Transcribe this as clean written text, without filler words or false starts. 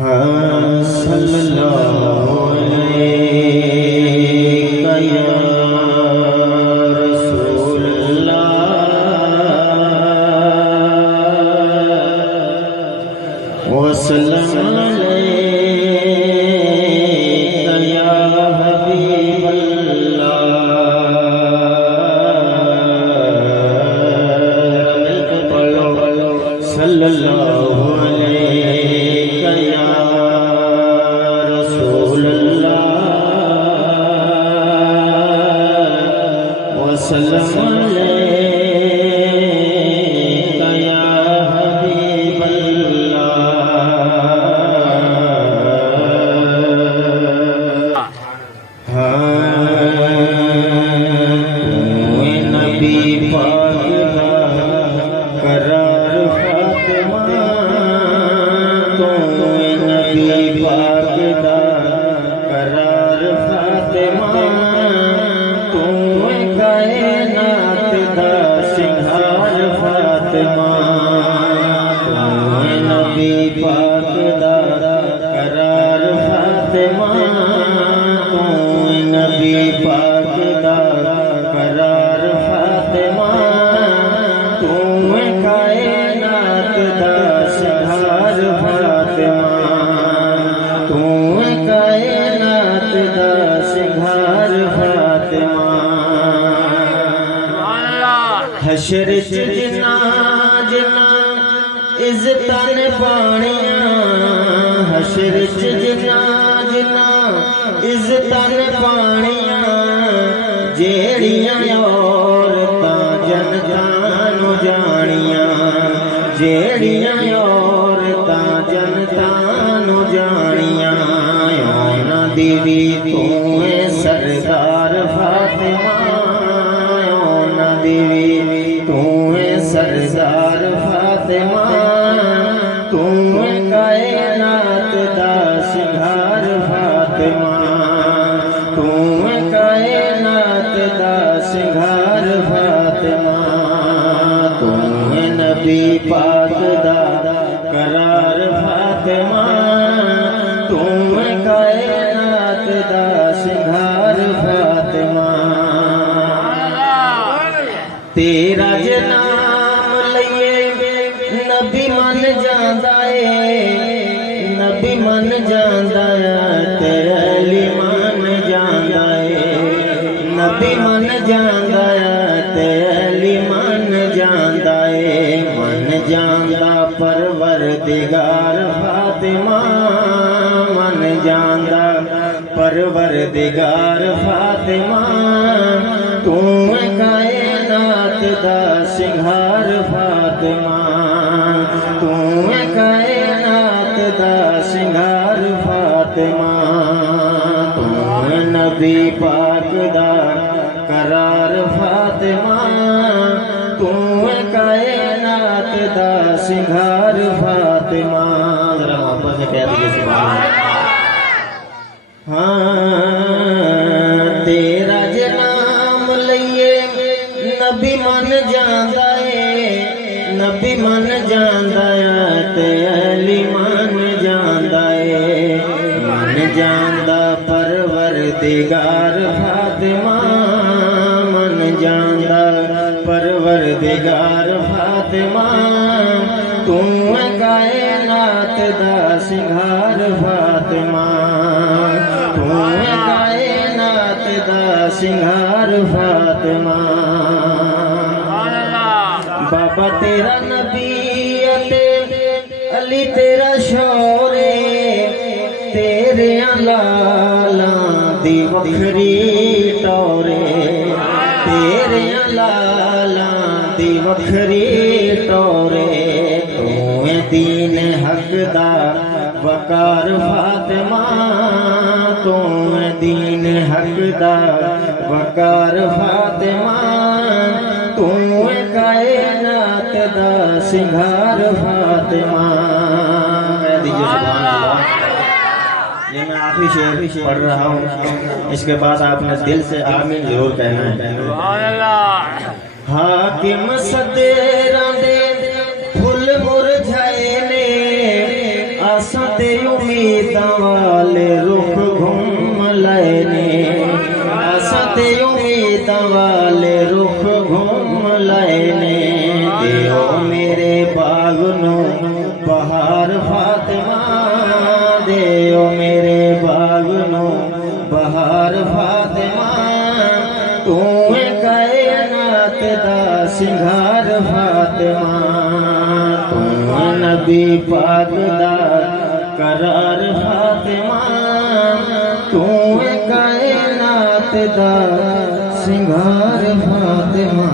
सल्लल्लाहु अलैका या रसूलल्लाह वसल्लम अलैका या हबीबल्लाह। मिलकर पढ़ो सल्लल्लाहु अलैका या रसूलल्लाह वसल्लम अलैका या हबीबल्लाह। नबी पाक दा करार फातिमा, नबी पाक दा करार फातिमा, तू कायनात दा सिंगार फातिमा। नबी पाक दा करार फातिमा, नबी पाक दा करार फातिमा, तू कायनात दा सिंगार फातिमा, तू कायनात दा सिंगार फातिमा। हशर च जिन्ना जिन्ना इज्जतां ने पाणियां, हशर च जिन्ना जिन्ना इज्जतां ने पाणियां, जेड़ियां औरतां जनतां नूं जाणियां, जेड़ियां औरतां जनतां नूं जाणियां, उन्हां दी वी तू है सरदार फातिमा, उन्हां दी वी तू है सरदार फातिमा, तू कायनात दा सिंगार फातिमा, तू कायनात दा सिंगार फातिमा, तू नबी पाक दा करार फातिमा, तू कायनात दा सिंगार फातिमा। तेरा ज नाम लइए नबी मन जांदा है, नबी मन जांदा है, ते अली मन जांदा है, नबी मन जांदा है, ते अली मन जांदा है, मन जांदा परवरदिगार फातिमा, मन जांदा परवरदिगार फातिमा, तू कायनात दा सिंगार फातिमा, तू कायनात दा सिंगार फातिमा, तू नबी पाक दा करार फातिमा, तू कायनात दा सिंगार फातिमा। जरा वापस से कह दीजिए सुभान अल्लाह। तेरा ज नाम लइए नबी मन जांदा है, नबी मन जांदा है, ते अली मन जांदा है, मन जांदा परवरदिगार फातिमा, मन जांदा परवरदिगार फातिमा, तू कायनात दा सिंगार फातिमा, तू कायनात दा सिंगार फातिमा। बाबा तेरा नबी अते अली तेरा शौरे, तेरे लाला दी वखरी टोरे, तेरे लाला दी वखरी टोरे, तू दीन हक दा वकार फातिमा, तू दीन हक दा वकार फातिमा, तू कायनात दा सिंगार फातिमा। कह दीजिए सुभान अल्लाह। ये मैं आखिरी शेर पढ़ रहा हूँ, इसके बाद आपने दिल से आमीन जरूर कहना है। सुभान अल्लाह। हाकिम सदेरा दे फुल मुरझाए ने आसा ते उम्मीदां वाले रुख घूम लेने, असां ते उम्मीदां वाले रुख घूम लेने। दियो मेरे बाग नू बहार फातिमा, दियो मेरे बाग नू बहार फातिमा। तू कायनात दा सिंगार फातिमा, तू नबी पाक दा करार फातिमा। तू कायनात दा सिंगार फातिमा।